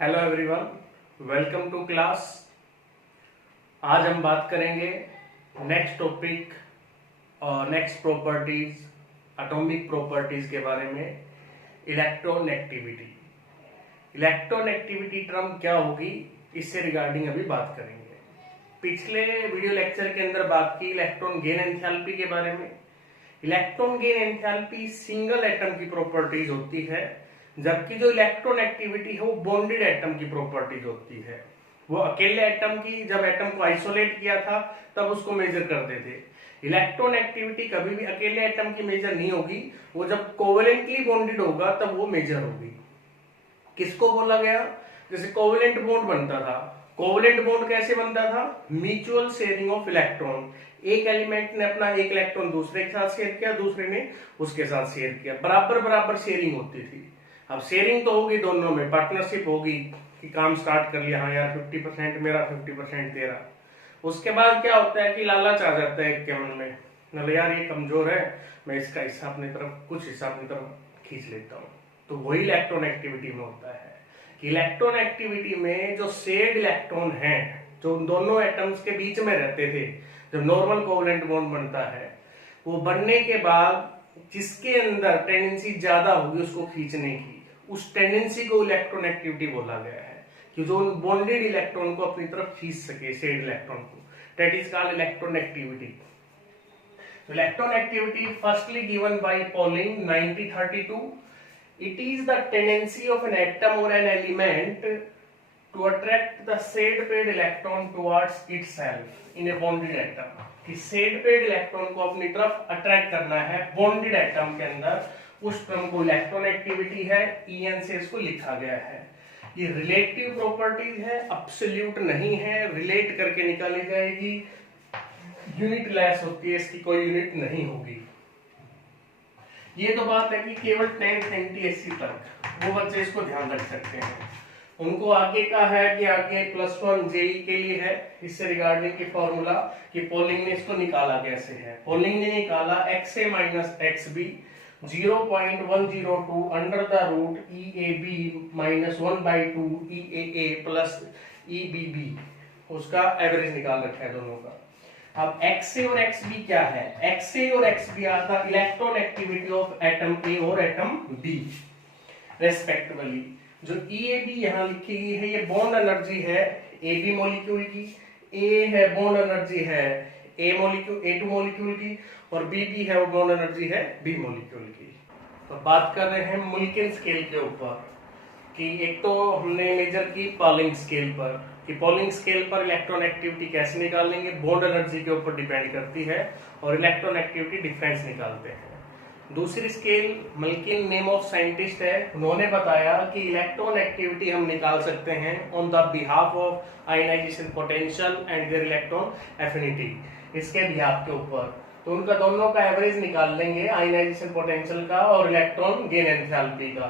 Hello everyone, welcome to class. आज हम बात करेंगे नेक्स्ट टॉपिक और नेक्स्ट प्रॉपर्टीज, एटॉमिक प्रॉपर्टीज के बारे में। इलेक्ट्रोनेगेटिविटी। इलेक्ट्रोनेगेटिविटी टर्म क्या होगी, इससे रिगार्डिंग अभी बात करेंगे। पिछले वीडियो लेक्चर के अंदर बात की इलेक्ट्रॉन गेन एंथैल्पी के बारे में। Electron gain enthalpy single atom की प्रॉपर्टीज होती है, जबकि जो इलेक्ट्रॉन एक्टिविटी है वो बॉन्डेड एटम की प्रॉपर्टीज होती है। वो अकेले एटम की, जब एटम को आइसोलेट किया था तब उसको मेजर करते थे। इलेक्ट्रॉन एक्टिविटी कभी भी अकेले एटम की मेजर नहीं होगी, वो जब कोवेलेंटली बॉन्डेड होगा तब वो मेजर होगी। किसको बोला गया? जैसे कोवेलेंट बॉन्ड बनता था। कोवेलेंट बॉन्ड कैसे बनता था? Mutual sharing of electron. एक एलिमेंट ने अपना एक इलेक्ट्रॉन दूसरे के साथ शेयर किया, दूसरे ने उसके साथ शेयर किया, बराबर बराबर शेयरिंग होती थी। अब शेयरिंग तो होगी दोनों में, पार्टनरशिप होगी कि काम स्टार्ट कर लिया, हाँ यार 50% मेरा 50% तेरा। उसके बाद क्या होता है कि लालच आ जाता है एक के मन में, मतलब यार ये कमजोर है, मैं इसका हिस्सा अपनी तरफ, कुछ हिस्सा अपनी तरफ खींच लेता हूँ। तो वही इलेक्ट्रॉन एक्टिविटी में होता है कि इलेक्ट्रॉन एक्टिविटी में जो शेयर्ड इलेक्ट्रॉन है, जो दोनों एटम्स के बीच में रहते थे, जब नॉर्मल कोवेलेंट बॉन्ड बनता है, वो बनने के बाद जिसके अंदर टेंडेंसी ज्यादा होगी उसको खींचने की, उस टेंडेंसी को इलेक्ट्रॉन एक्टिविटी बोला गया है, कि जो बॉन्डेड इलेक्ट्रॉन को अपनी तरफ खींच सके, शेयर्ड इलेक्ट्रॉन को। That is called electron activity. Electron activity firstly given by Pauling 1932। It is the tendency of an atom और an element to attract the shared paid electron towards itself in a bonded atom. कि shared paid electron को अपनी तरफ attract करना है bonded atom के अंदर, उस टर्म को इलेक्ट्रॉन एक्टिविटी है, En से इसको लिखा गया है। ये रिलेटिव प्रॉपर्टीज है, एब्सोल्यूट नहीं है, रिलेट करके निकाली जाएगी, यूनिट लेस होती है, इसकी कोई यूनिट नहीं होगी। ये तो बात है कि केवल 10th NTSC तक वो बच्चे इसको ध्यान रख सकते हैं। उनको आगे का है कि आगे +1 जेई के लिए है, इससे रिगार्डिंग की फॉर्मूला कि पोलिंग ने इसको निकाला कैसे है। पोलिंग ने निकाला XA minus XB 0.102 under the root EAB minus 1/2 EAA plus EBB, उसका एवरेज निकाल रखा है दोनों का। अब XA और XB क्या है? XA और XB आता electron activity of atom A और एटम B रेस्पेक्टिवली। जो EAB यहाँ लिखी गई है, ये बॉन्ड एनर्जी है AB मॉलिक्यूल की, A है बॉन्ड एनर्जी है A2 मॉलिक्यूल की, और BB है वो बॉन्ड एनर्जी है B मॉलिक्यूल की। तो बात कर रहे हैं मुल्किन स्केल के ऊपर, कि एक तो हमने मेजर की पॉलिंग स्केल पर, कि पॉलिंग स्केल पर इलेक्ट्रॉन एक्टिविटी कैसे निकालेंगे, बॉन्ड एनर्जी के ऊपर डिपेंड करती है, और इलेक्ट्रॉन एक्टिविटी डिफरेंस निकालते हैं। दूसरी स्केल मल्किन नेम ऑफ साइंटिस्ट है, उन्होंने बताया कि इलेक्ट्रॉन एक्टिविटी हम निकाल सकते हैं on the behalf of ionisation potential and their electron affinity, इसके बिहाफ के ऊपर। तो उनका दोनों का एवरेज निकाल लेंगे, आयनाइजेशन पोटेंशियल का और इलेक्ट्रॉन गेन एंथैल्पी का,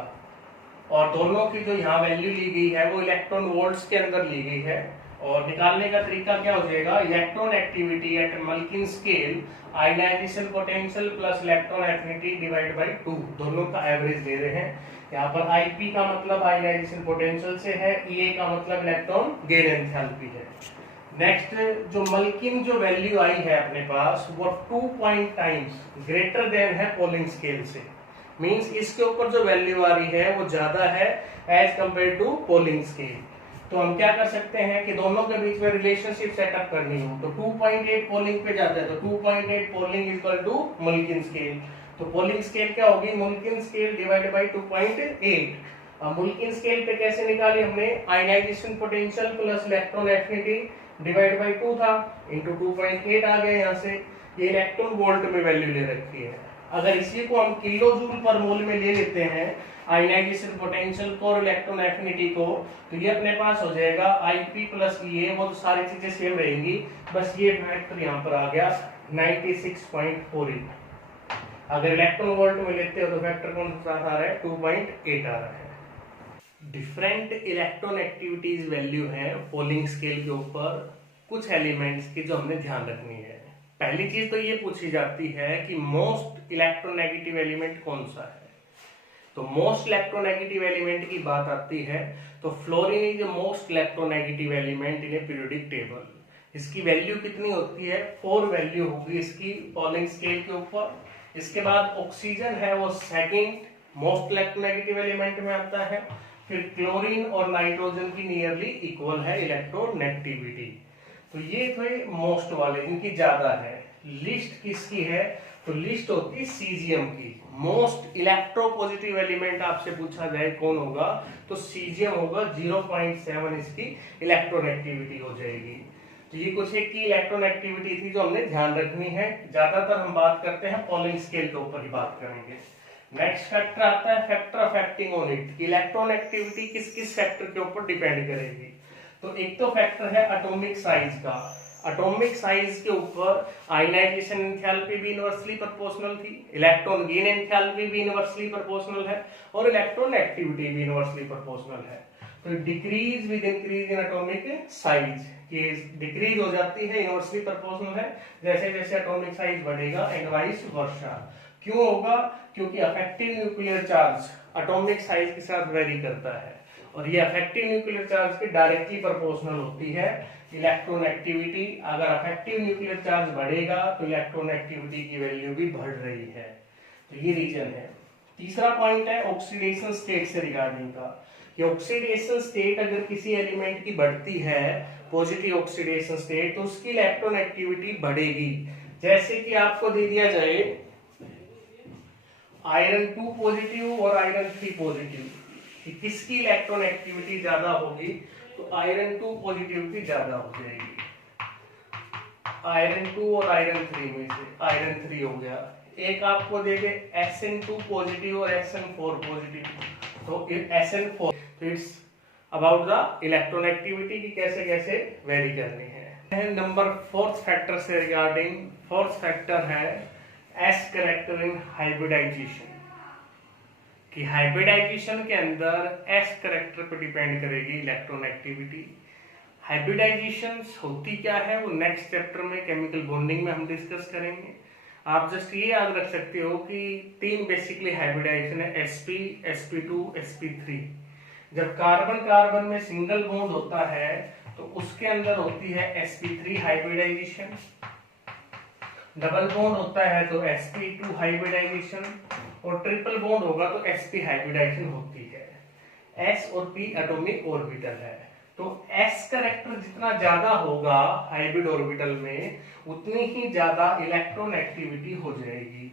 और दोनों की जो यहाँ वैल्यू ली गई है वो इलेक्ट्रॉन वोल्ट्स के अंदर ली गई है। और निकालने का तरीका क्या हो जाएगा? Electron activity at Mulliken scale ionisation potential plus electron affinity divide by 2, दोनों का एवरेज ले रहे हैं। यहाँ पर IP का मतलब आयनाइजेशन पोटेंशियल से है, EA का मतलब इलेक्ट्रॉन गेन एंथैल्पी है। नेक्स्ट, जो मल्किन जो वैल्यू आई है अपने पास, वो 2 पॉइंट टाइम्स ग्रेटर देन है पोलिंग स्केल से। मींस इसके ऊपर जो वैल्यू आ रही है वो ज्यादा है as compare to Pauling scale. तो हम क्या कर सकते हैं कि दोनों के बीच में रिलेशनशिप सेटअप करनी हो, तो 2.8 पोलिंग पे जाता है, तो 2.8 Pauling equal to Mulliken scale. तो पोलिंग स्केल क्या होगी? Mulliken scale divide by 2.8। अब मुल्किन स्केल पे कैसे निकाली हमने? Ionisation potential plus electron affinity divide by 2 था, इंटू 2.8 आ गया यहाँ से। ये इलेक्ट्रॉन वोल्ट में वैल्यू ले रखी है। अगर इसी को हम किलो जूल पर मोल में ले लेते हैं, आयनाइजेशन पोटेंशियल को और इलेक्ट्रॉन एफिनिटी को, तो ये अपने पास हो जाएगा IP प्लस EA, वो तो सारी चीजें सेम रहेंगी, बस ये फैक्टर यहाँ पर आ गया 96.48। अगर इलेक्ट्रॉन वोल्ट में लेते हो तो फैक्टर कौन सा आ रहा है? 2.8 आ रहा है। डिफरेंट इलेक्ट्रॉन एक्टिविटीज वैल्यू है पोलिंग स्केल के ऊपर कुछ एलिमेंट्स की, जो हमने ध्यान रखनी है। पहली चीज तो ये पूछी जाती है कि मोस्ट इलेक्ट्रोनेगेटिव एलिमेंट कौन सा है। तो मोस्ट इलेक्ट्रोनेगेटिव एलिमेंट की बात आती है तो fluorine is the most electronegative element in A periodic table. इसकी वैल्यू कितनी होती है, 4 वैल्यू होगी इसकी पॉलिंग स्केल के ऊपर। इसके बाद ऑक्सीजन है वो सेकंड मोस्ट इलेक्ट्रोनेगेटिव एलिमेंट में आता है। फिर क्लोरीन और नाइट्रोजन की नियरली इक्वल है इलेक्ट्रोनेगेटिविटी। तो ये थे मोस्ट वाले, इनकी ज्यादा है। लिस्ट किसकी है, तो लिस्ट होती है सीजियम की। मोस्ट इलेक्ट्रोपॉजिटिव एलिमेंट आपसे पूछा जाए कौन होगा, तो सीजियम होगा। 0.7 इसकी इलेक्ट्रोनेगेटिविटी हो जाएगी। तो ये कुछ एक की इलेक्ट्रोनेगेटिविटी थी जो हमने ध्यान रखनी है। ज्यादातर हम बात करते हैं पॉलिंग स्केल के ऊपर ही बात करेंगे। नेक्स्ट फैक्टर आता है factor of acting on it. Electronegativity किस किस फैक्टर के ऊपर डिपेंड करेगी। तो एक तो फैक्टर है एटॉमिक साइज का। एटॉमिक साइज के ऊपर आयनाइजेशन एंथैल्पी भी इनवर्सली प्रोपोर्शनल थी, इलेक्ट्रॉन गेन एंथैल्पी भी इनवर्सली प्रोपोर्शनल है और इलेक्ट्रोनेगेटिविटी भी इनवर्सली प्रोपोर्शनल है। तो decrease with increase in atomic size, ये डिक्रीज हो जाती है, इनवर्सली प्रोपोर्शनल है जैसे जैसे एटॉमिक साइज बढ़ेगा एंड वाइस वर्सा। क्यों होगा, क्योंकि affective nuclear charge atomic size के साथ वेरी करता है और ये अफेक्टिव न्यूक्लियर चार्ज के डायरेक्टली प्रोपोर्शनल होती है इलेक्ट्रोनेगेटिविटी। अगर अफेक्टिव न्यूक्लियर चार्ज बढ़ेगा तो इलेक्ट्रोनेगेटिविटी की वैल्यू भी बढ़ रही है। तो ये रीजन है। तीसरा पॉइंट है ऑक्सीडेशन स्टेट से रिगार्डिंग का। कि ऑक्सीडेशन स्टेट अगर किसी एलिमेंट की बढ़ती है, पॉजिटिव ऑक्सीडेशन स्टेट, तो उसकी इलेक्ट्रोनेगेटिविटी बढ़ेगी। जैसे कि आपको दे दिया जाए आयरन 2 पॉजिटिव और आयरन 3 पॉजिटिव, कि किसकी इलेक्ट्रोनेगेटिविटी ज्यादा होगी, तो आयरन 2 पॉजिटिविटी ज्यादा हो जाएगी। आयरन 2 और आयरन 3 में से आयरन 3 हो गया। एक आपको दे दे SN2 पॉजिटिव और SN4 पॉजिटिव, तो SN4, तो इट्स अबाउट द इलेक्ट्रोनेगेटिविटी की कैसे कैसे वेरी करनी है। नंबर 4th फैक्टर से रिगार्डिंग, 4th फैक्टर है एस कैरेक्टर इन हाइब्रिडाइजेशन। कि हाइब्रिडाइजेशन के अंदर एस कैरेक्टर पर डिपेंड करेगी इलेक्ट्रोनेगेटिविटी। हाइब्रिडाइजेशन होती क्या है वो नेक्स्ट चैप्टर में केमिकल बॉन्डिंग में हम डिस्कस करेंगे। आप जस्ट ये याद रख सकते हो कि 3 बेसिकली हाइब्रिडाइजेशन है, sp, sp2, sp3। जब कार्बन कार्बन में सिंगल बॉन्ड होता है तो उसके अंदर होती है sp3 हाइब्रिडाइजेशन। डबल बॉन्ड होता है तो sp2 हाइब्रिडाइजेशन, और ट्रिपल बॉन्ड होगा तो sp हाइब्रिडाइजेशन होती है। s और p एटॉमिक ऑर्बिटल है, तो s कैरेक्टर जितना ज्यादा होगा हाइब्रिड ऑर्बिटल में उतनी ही ज्यादा इलेक्ट्रोनेगेटिविटी हो जाएगी।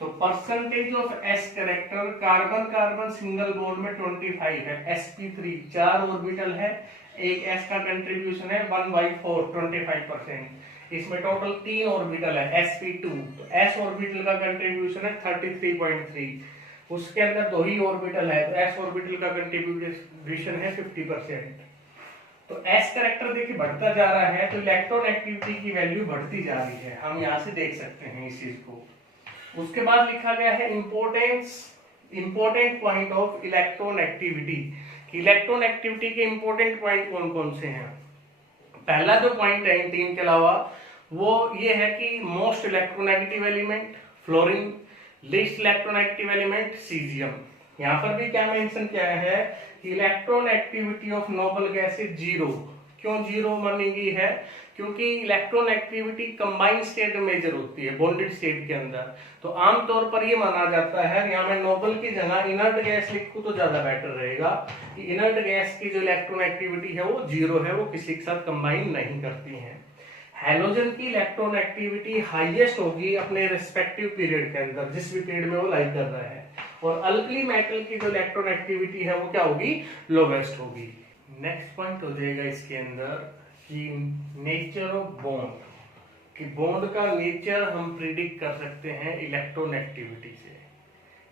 तो percentage of s character carbon carbon single bond में 25 है, sp3 4 ऑर्बिटल है, एक s का कंट्रीब्यूशन है 1/4 25%। इसमें टोटल 3 ऑर्बिटल है sp2, तो s ऑर्बिटल का कंट्रीब्यूशन है 33.3। उसके अंदर 2 ही ऑर्बिटल है तो s ऑर्बिटल का कंट्रीब्यूशन है 50%। तो s कैरेक्टर देखिए बढ़ता जा रहा है तो इलेक्ट्रोनेगेटिविटी की वैल्यू बढ़ती जा रही है, हम यहाँ से देख सकते हैं इस चीज को। उसके बाद लिखा गया है important point of electronegativity. Electronegativity के इंपॉर्टेंट पॉइंट कौन कौन से हैं। पहला जो पॉइंट है इन 3 के अलावा वो ये है कि most electronegative element fluorine, least electronegative element caesium. यहाँ पर भी क्या मेंशन किया है कि electronegativity of noble gas is 0। क्यों 0 मानी गई है, क्योंकि इलेक्ट्रोनेगेटिविटी कंबाइंड स्टेट में मेजर होती है बॉन्डेड स्टेट के अंदर। तो आमतौर पर ये माना जाता है, यहाँ मैं नोबल की जगह इनर्ट गैस लिखूं तो ज्यादा बेटर रहेगा, कि इनर्ट गैस की जो इलेक्ट्रोनेगेटिविटी है वो 0 है, वो किसी के साथ कंबाइन नहीं करती है। हैलोजन की इलेक्ट्रोनेगेटिविटी हाईएस्ट होगी अपने रिस्पेक्टिव पीरियड के अंदर, जिस भी पीरियड में वो लाइक कर रहा है, और अल्कली मेटल की जो इलेक्ट्रोनेगेटिविटी है वो क्या होगी, लोवेस्ट होगी। नेक्स्ट पॉइंट हो जाएगा इसके अंदर कि नेचर ऑफ बॉन्ड, कि बॉन्ड का नेचर हम प्रिडिक्ट कर सकते हैं इलेक्ट्रोनेगेटिविटी से।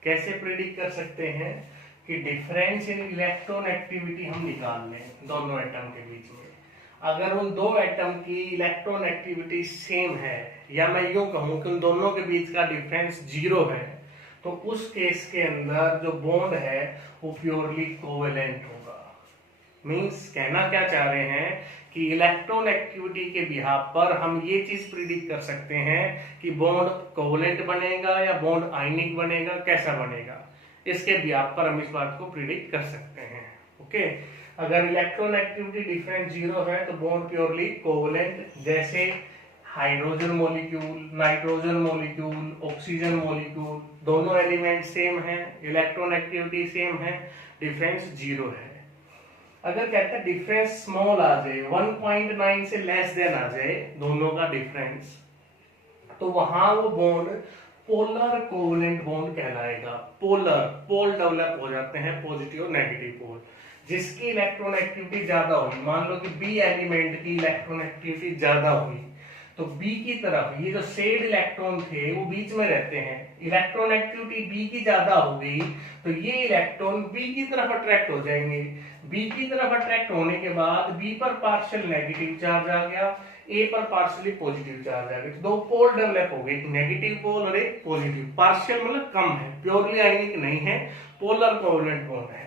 कैसे प्रिडिक्ट कर सकते हैं, कि डिफरेंस इन इलेक्ट्रोनेगेटिविटी हम निकाल लें दोनों एटम के बीच में। अगर उन 2 एटम की इलेक्ट्रोनेगेटिविटी सेम है, या मैं यूं कहूं कि उन दोनों के बीच का डिफरेंस 0 है, तो उस केस के अंदर जो बॉन्ड है वो प्योरली कोवेलेंट होगा। मींस कहना क्या चाह रहे हैं कि इलेक्ट्रोनेगेटिविटी के बिहाफ पर हम ये चीज प्रिडिक्ट कर सकते हैं कि बॉन्ड कोवेलेंट बनेगा या बॉन्ड आयनिक बनेगा, कैसा बनेगा। इसके बेस पर हम इस बात को प्रिडिक्ट कर सकते हैं। ओके, अगर इलेक्ट्रॉन एक्टिविटी डिफरेंस 0 है तो बॉन्ड प्योरली कोवलेंट, जैसे hydrogen molecule, nitrogen molecule, oxygen molecule, दोनों एलिमेंट सेम हैं, इलेक्ट्रॉन एक्टिविटी सेम है, डिफरेंस 0 है। अगर कहता है डिफरेंस स्मॉल आ जाए, 1.9 से लेस देन आ जाए दोनों का डिफरेंस, तो वहां वो बॉन्ड पोलर कोवलेंट बॉन्ड कहलाएगा। पोलर, पोल डेवलप हो जाते हैं, पॉजिटिव और नेगेटिव पोल, जिसकी इलेक्ट्रॉन एक्टिविटी ज्यादा होगी। मान लो कि बी एलिमेंट की इलेक्ट्रॉन एक्टिविटी ज्यादा हुई तो बी की तरफ ये जो शेड इलेक्ट्रॉन थे वो बीच में रहते हैं, इलेक्ट्रॉन एक्टिविटी बी की ज्यादा हो गई तो ये इलेक्ट्रॉन बी की तरफ अट्रैक्ट हो जाएंगे। बी की तरफ अट्रैक्ट होने के बाद बी पर पार्शियल नेगेटिव चार्ज आ गया, ए पर पार्शियली पॉजिटिव चार्ज आ गया, तो दो पोल डेवलप हो गए, एक नेगेटिव पोल और एक पॉजिटिव। पार्शियल मतलब कम है, प्योरली आयनिक नहीं है, पोलर कोवलेंट बॉन्ड है।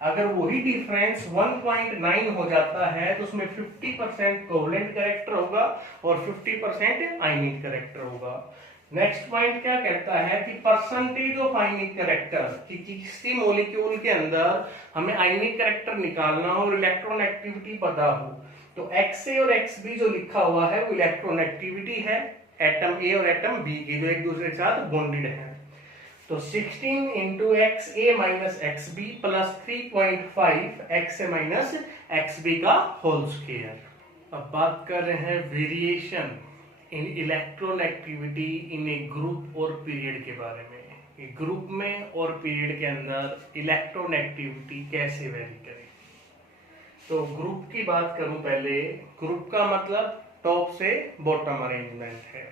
अगर वही डिफरेंस 1.9 हो जाता है तो उसमें 50% कोवलेंट कैरेक्टर होगा और 50% आयनिक कैरेक्टर होगा। नेक्स्ट पॉइंट क्या कहता है कि परसेंटेज ऑफ आयनिक कैरेक्टर, कि किसी मॉलिक्यूल के अंदर हमें आयनिक कैरेक्टर निकालना हो और इलेक्ट्रॉन एक्टिविटी पता हो, तो XA और XB जो लिखा हुआ है वो इलेक्ट्रॉन एक्टिविटी है एटम ए और एटम बी की, जो एक दूसरे के साथ बॉन्डेड है। तो 16 into XA minus XB plus 3.5 XA minus XB का होल स्क्वायर। अब बात कर रहे हैं variation in electron activity in A group और पीरियड के बारे में। ग्रुप में और पीरियड के अंदर इलेक्ट्रॉन एक्टिविटी कैसे वेरी करें। तो ग्रुप की बात करूं पहले, ग्रुप का मतलब टॉप से बॉटम अरेंजमेंट है।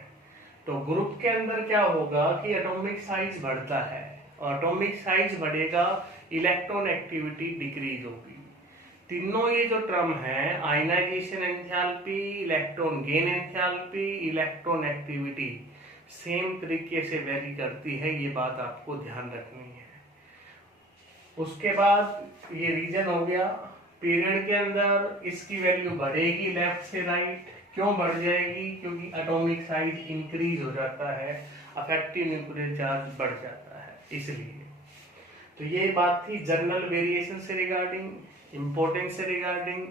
तो ग्रुप के अंदर क्या होगा कि एटॉमिक साइज बढ़ता है, और एटॉमिक साइज बढ़ेगा, इलेक्ट्रॉन एक्टिविटी डिक्रीज होगी। तीनों ये जो टर्म है, ionisation enthalpy, electron gain enthalpy, electron activity, same तरीके से वेरी करती है, ये बात आपको ध्यान रखनी है। उसके बाद ये रीजन हो गया, पीरियड के अंदर इसकी वैल्यू बढ़ेगी लेफ्ट से राइट। क्यों बढ़ जाएगी? क्योंकि एटॉमिक साइज इंक्रीज हो जाता है, अफेक्टिव न्यूक्लियर चार्ज बढ़ जाता है, इसलिए। तो ये बात थी जनरल वेरिएशन से रिगार्डिंग, इंपॉर्टेंस से रिगार्डिंग,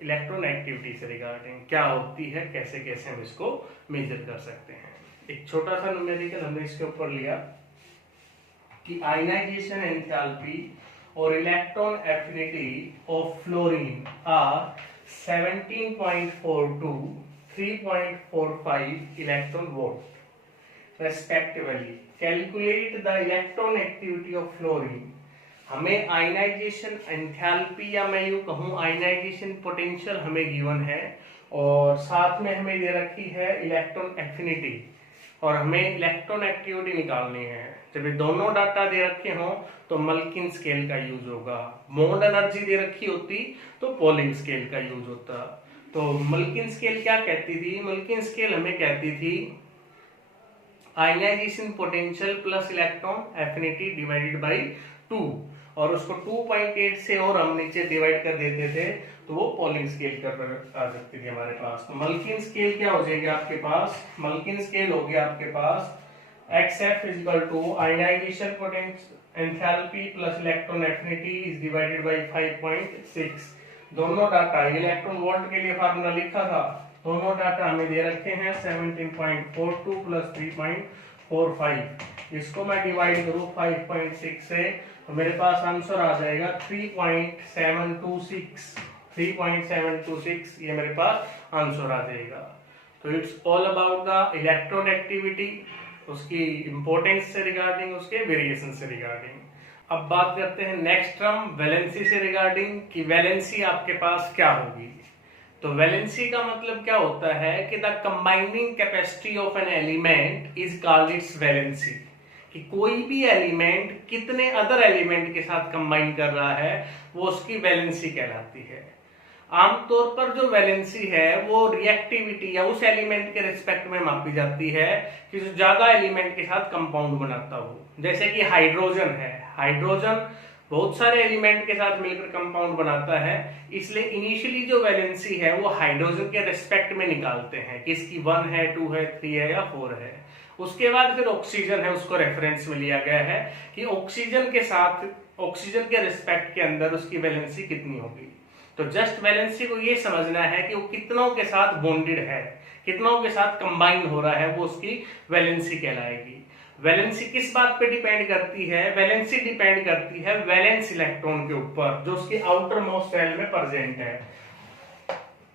इलेक्ट्रॉन एक्टिविटी से रिगार्डिंग क्या होती है, कैसे कैसे हम इसको मेजर कर सकते हैं। एक छोटा सा न्यूमेरिकल हमने इसके ऊपर लिया कि आयनाइजेशन एंथैल्पी और electron affinity of fluorine are 17.42, 3.45 electron volt respectively. Calculate the electron activity of fluorine. हमें आयनाइजेशन एंथैल्पी या मैं यूं कहूं आयनाइजेशन पोटेंशियल हमें गिवन है, और साथ में हमें दे रखी है इलेक्ट्रॉन एफिनिटी, और हमें इलेक्ट्रॉन एक्टिविटी निकालनी है। जब ये दोनों डाटा दे रखे हों तो मल्किन स्केल का यूज होगा। बॉन्ड एनर्जी दे रखी होती तो पॉलिंग स्केल का यूज होता। तो मल्किन स्केल क्या कहती थी? मल्किन स्केल हमें कहती थी ionisation potential plus electron affinity divided by 2, और उसको 2.8 से और हम नीचे डिवाइड कर देते थे तो वो पॉलिंग स्केल कर आ सकती थी हमारे पास। तो मल्किन स्केल क्या हो जाएगी आपके पास? मल्किन स्केल हो गया आपके पास XF is equal to ionization potential enthalpy plus electron affinity is divided by 5.6। दोनों डाटा, इलेक्ट्रॉन वोल्ट के लिए फार्मूला लिखा था, दोनों डाटा हमें दे रखे हैं 17.42 प्लस 3.45। इसको मैं डिवाइड करूँ 5.6 से तो मेरे पास आंसर आ जाएगा 3.726। 3.726 ये मेरे पास आंसर आ जाएगा। तो it's all about the electron activity, उसकी इंपॉर्टेंस से रिगार्डिंग, उसके वेरिएशन से रिगार्डिंग। अब बात करते हैं नेक्स्ट टर्म वैलेंसी से रिगार्डिंग कि वैलेंसी आपके पास क्या होगी। तो वैलेंसी का मतलब क्या होता है कि the combining capacity of an element is called its valency, कि कोई भी एलिमेंट कितने अदर एलिमेंट के साथ कंबाइन कर रहा है वो उसकी वैलेंसी कहलाती है। आमतौर पर जो वैलेंसी है वो रिएक्टिविटी या उस एलिमेंट के रिस्पेक्ट में मापी जाती है कि जो ज्यादा एलिमेंट के साथ कंपाउंड बनाता हो। जैसे कि हाइड्रोजन है, हाइड्रोजन बहुत सारे एलिमेंट के साथ मिलकर कंपाउंड बनाता है, इसलिए इनिशियली जो वैलेंसी है वो हाइड्रोजन के रिस्पेक्ट में निकालते हैं कि इसकी 1 है, 2 है, 3 है या 4 है। उसके बाद फिर ऑक्सीजन है, उसको रेफरेंस में लिया गया है कि ऑक्सीजन के साथ, ऑक्सीजन के रिस्पेक्ट के अंदर उसकी वैलेंसी कितनी होगी। तो जस्ट वैलेंसी को ये समझना है कि वो कितनों के साथ बॉन्डेड है, कितनों के साथ कंबाइन हो रहा है, वो उसकी वैलेंसी कहलाएगी। वैलेंसी किस बात पे डिपेंड करती है? वैलेंसी डिपेंड करती है वैलेंस इलेक्ट्रॉन के ऊपर जो उसके आउटर मोस्ट सेल में प्रेजेंट है।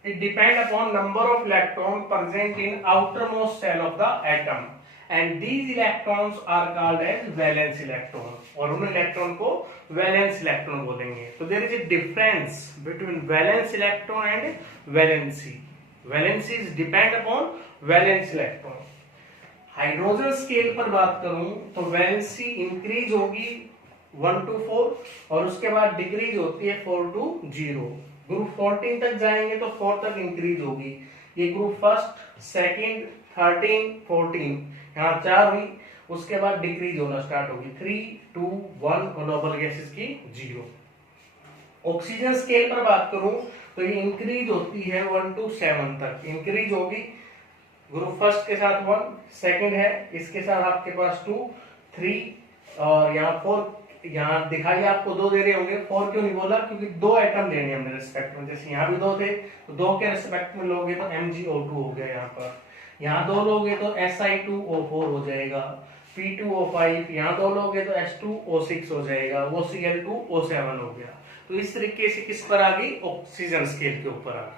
It depend upon number of electron present in outermost shell of the atom and these electrons are called as valence electron, और उन इलेक्ट्रॉन को वैलेंस इलेक्ट्रॉन बोलेंगे। तो there is a difference between valence electron and valency. Valency is depend upon valence electron. Hydrogen scale पर बात करूं तो valency increase होगी 1 to 4 और उसके बाद डिक्रीज होती है 4 to 0। ग्रुप 14 तक जाएंगे तो 4 तक इंक्रीज होगी। ये ग्रुप फर्स्ट, सेकंड, 13, 14 यहाँ 4 हुई, उसके बाद डिक्रीज होना स्टार्ट होगी 3, 2, 1 और नोबल गैसेस की 0। ऑक्सीजन स्केल पर बात करूं तो ये इंक्रीज होती है 1 to 7 तक इंक्रीज होगी। ग्रुप फर्स्ट के साथ 1, सेकंड है, इसके साथ आपके पास 2, 3 और यहाँ 4। यहाँ दिखाई आपको 2 दे रहे होंगे, 4 क्यों नहीं बोला? क्योंकि 2 एटम लेने हमने रिस्पेक्ट में, जैसे यहाँ भी 2 थे तो 2 के रिस्पेक्ट में लोगे तो MgO2 हो गया यहाँ पर, यहाँ 2 लोगे तो Si2O4 हो जाएगा, P2O5, यहाँ 2 लोगे तो H2O6 हो जाएगा, वो Cl2O7 हो गया। तो इस तरीके से किस पर आ गई? ऑक्सीजन स्केल के ऊपर आ गया।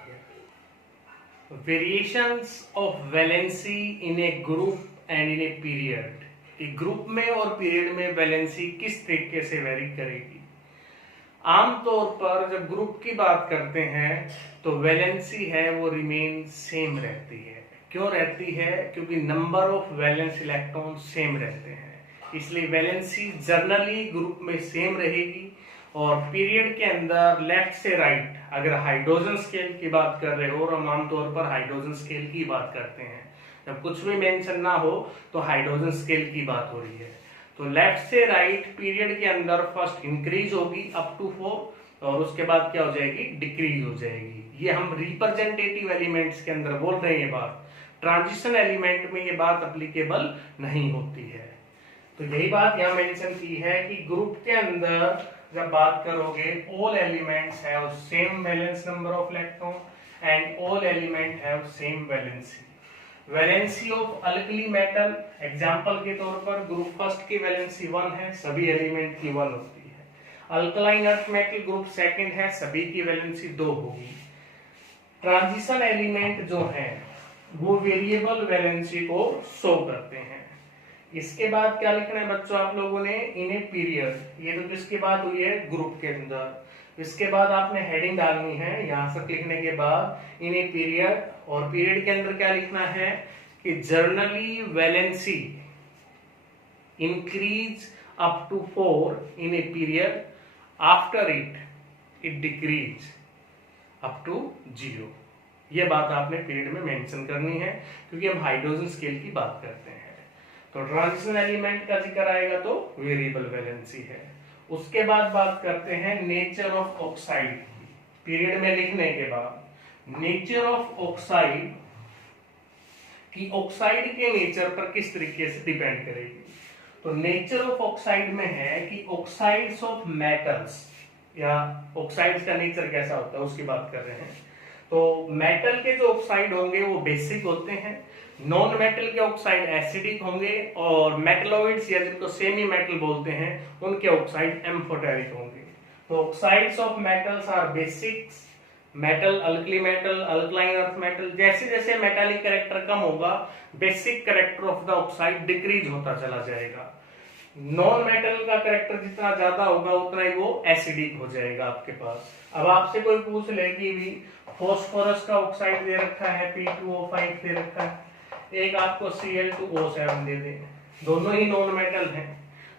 Variations of valency in A group and in a period. Group में और पीरियड में वैलेंसी किस तरीके से वेरी करेगी? आमतौर पर जब ग्रुप की बात करते हैं तो वैलेंसी है वो रिमेन सेम रहती है। क्यों रहती है? क्योंकि number of valence electron same रहते हैं, इसलिए वैलेंसी जनरली ग्रुप में सेम रहेगी। और पीरियड के अंदर लेफ्ट से राइट, अगर हाइड्रोजन स्केल की बात कर रहे हो, और हम आमतौर पर हाइड्रोजन स्केल की बात करते हैं, जब कुछ भी मेंशन ना हो तो हाइड्रोजन स्केल की बात हो रही है, तो लेफ्ट से राइट पीरियड के अंदर फर्स्ट इंक्रीज होगी अप टू 4 और उसके बाद क्या हो जाएगी? डिक्रीज हो जाएगी। ये हम रिप्रेजेंटेटिव एलिमेंट्स के अंदर बोल रहे हैं ये बात, ट्रांजिशन एलिमेंट में ये बात एप्लीकेबल नहीं होती है। तो यही बात यहाँ मेंशन की है कि ग्रुप के अंदर जब बात करोगे all elements have same valence number of electron and all element have same valency. Valency of alkali metal example के तौर पर ग्रुप फर्स्ट की वैलेंसी 1 है, सभी एलिमेंट की 1 होती है। Alkaline earth metal group second है, सभी की वैलेंसी 2 होगी। ट्रांजिशन एलिमेंट जो हैं वो वेरिएबल वैलेंसी को शो करते हैं। इसके बाद क्या लिखना है बच्चों आप लोगों ने? इन ए पीरियड। ये तो किसकी बात हुई है? ग्रुप के अंदर। इसके बाद आपने हेडिंग डालनी है यहाँ तक लिखने के बाद इन ए पीरियड, और पीरियड के अंदर क्या लिखना है कि generally valency increase up to 4 in a period, after it decrease up to 0। ये बात आपने पीरियड में मेंशन करनी है क्योंकि हम हाइड्रोजन स्केल की बात करते हैं। तो ट्रांजिशन एलिमेंट का जिक्र आएगा तो वेरिएबल वैलेंसी है। उसके बाद बात करते हैं नेचर ऑफ ऑक्साइड। पीरियड में लिखने के बाद नेचर ऑफ ऑक्साइड कि ऑक्साइड के नेचर पर किस तरीके से डिपेंड करेगी। तो नेचर ऑफ ऑक्साइड में है कि ऑक्साइड्स ऑफ मेटल्स, या ऑक्साइड्स का नेचर कैसा होता है उसकी बात कर रहे हैं। तो मेटल के जो ऑक्साइड होंगे वो बेसिक होते हैं, नॉन मेटल के ऑक्साइड एसिडिक होंगे, और मेटलोइड्स या जिनको सेमी मेटल बोलते हैं उनके ऑक्साइड एम्फोटेरिक होंगे। तो oxides of metals our basics metal, alkali metal, alkaline earth metal. जैसे जैसे मेटालिक कैरेक्टर कम होगा basic character of the oxide decrease होता चला जाएगा। नॉन मेटल का कैरेक्टर जितना ज्यादा होगा उतना ही वो एसिडिक हो जाएगा आपके पास। अब आपसे कोई पूछ ले कि भी फॉस्फोरस का ऑक्साइड दे रखा है, P2O5 दे रखा है, एक आपको Cl2O7 दे दे, दोनों ही नॉन मेटल हैं,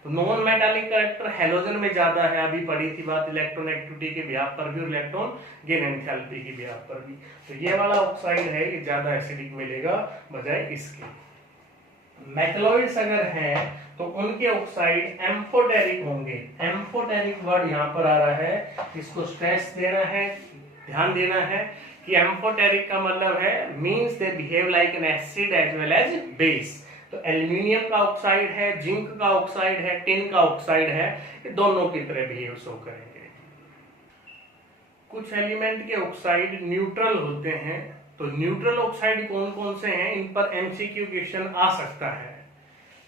तो नॉन मेटालिक कैरेक्टर हेलोजन में ज्यादा है। अभी पढ़ी थी बात इलेक्ट्रॉन एक्टिविटी के बिहाफ पर भी और इलेक्ट्रॉन गेन एंथैल्पी के बिहाफ पर भी। तो ये वाला ऑक्साइड है ये ज्यादा एसिडिक मिलेगा बजाय इसके। मेटलॉइड्स अगर हैं तो उनके ऑक्साइड एम्फोटेरिक होंगे। एम्फोटेरिक वर्ड यहाँ पर आ रहा है, इसको स्ट्रेस देना है, ध्यान देना है कि एम्फोटेरिक का मतलब है means they behave like an acid as well as base. तो एल्यूमिनियम का ऑक्साइड है, जिंक का ऑक्साइड है, टिन का ऑक्साइड है, ये दोनों की तरह बिहेव शो करेंगे। कुछ एलिमेंट के ऑक्साइड न्यूट्रल होते हैं, तो न्यूट्रल ऑक्साइड कौन कौन से हैं, इन पर एमसीक्यू क्वेश्चन आ सकता है।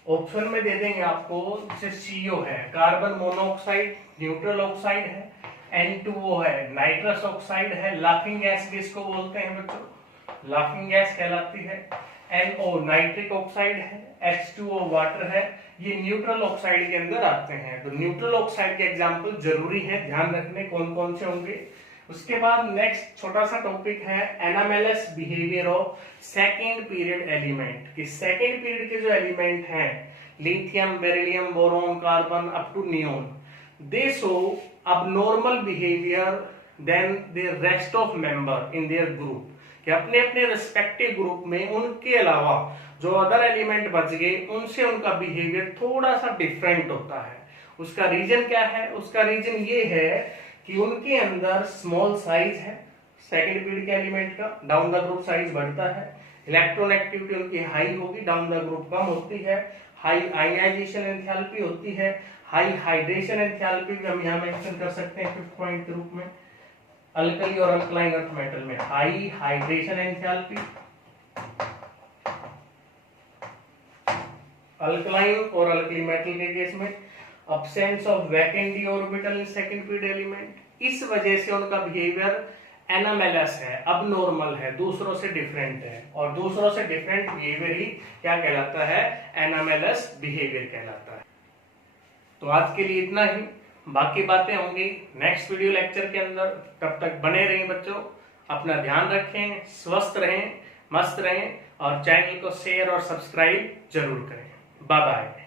ऑप्शन में दे देंगे आपको, जैसे CO है कार्बन मोनोऑक्साइड न्यूट्रल ऑक्साइड है, N2O है नाइट्रस ऑक्साइड है, लाफिंग गैस जिसको बोलते हैं बच्चों, लाफिंग गैस कहलाती है, NO नाइट्रिक ऑक्साइड है, H2O वाटर है, ये न्यूट्रल ऑक्साइड के अंदर आते हैं। तो न्यूट्रल ऑक्साइड के एग्जाम्पल जरूरी है ध्यान रखने कौन कौन से होंगे। उसके बाद नेक्स्ट छोटा सा टॉपिक है anomalous behaviour of second period element, कि सेकेंड पीरियड के जो एलिमेंट हैं lithium, beryllium, boron, carbon up to neon, they show abnormal behavior than the rest of member in their group, कि अपने अपने रिस्पेक्टिव ग्रुप में उनके अलावा जो अदर एलिमेंट बच गए उनसे उनका बिहेवियर थोड़ा सा डिफरेंट होता है। उसका रीजन क्या है, उसका रीजन ये है कि उनके अंदर स्मॉल साइज है सेकेंड पीरियड के एलिमेंट का, डाउन द ग्रुप साइज बढ़ता है, इलेक्ट्रॉन एक्टिविटी उनकी हाई होगी, डाउन द ग्रुप कम होती है, हाई आयनाइजेशन एंथैल्पी होती है, हाई हाइड्रेशन एंथैल्पी भी हम यहाँ मेंशन कर सकते हैं 5th पॉइंट के रूप में। अल्कली और अल्कलाइन अर्थ मेटल में हाई हाइड्रेशन एंथैल्पी, अल्कलाइन और अल्कली मेटल के केस में absence of vacant D orbital in second period element, इस वजह से उनका बिहेवियर एनामेलस है, अब नॉर्मल है, दूसरों से डिफरेंट है, और दूसरों से डिफरेंट बिहेवियर ही क्या कहलाता है, एनामेलस बिहेवियर कहलाता है। तो आज के लिए इतना ही, बाकी बातें होंगी नेक्स्ट वीडियो लेक्चर के अंदर। तब तक बने रहें बच्चों, अपना ध्यान रखें, स्वस्थ रहें, मस्त रहें, और चैनल को शेयर और सब्सक्राइब जरूर करें। Bye bye.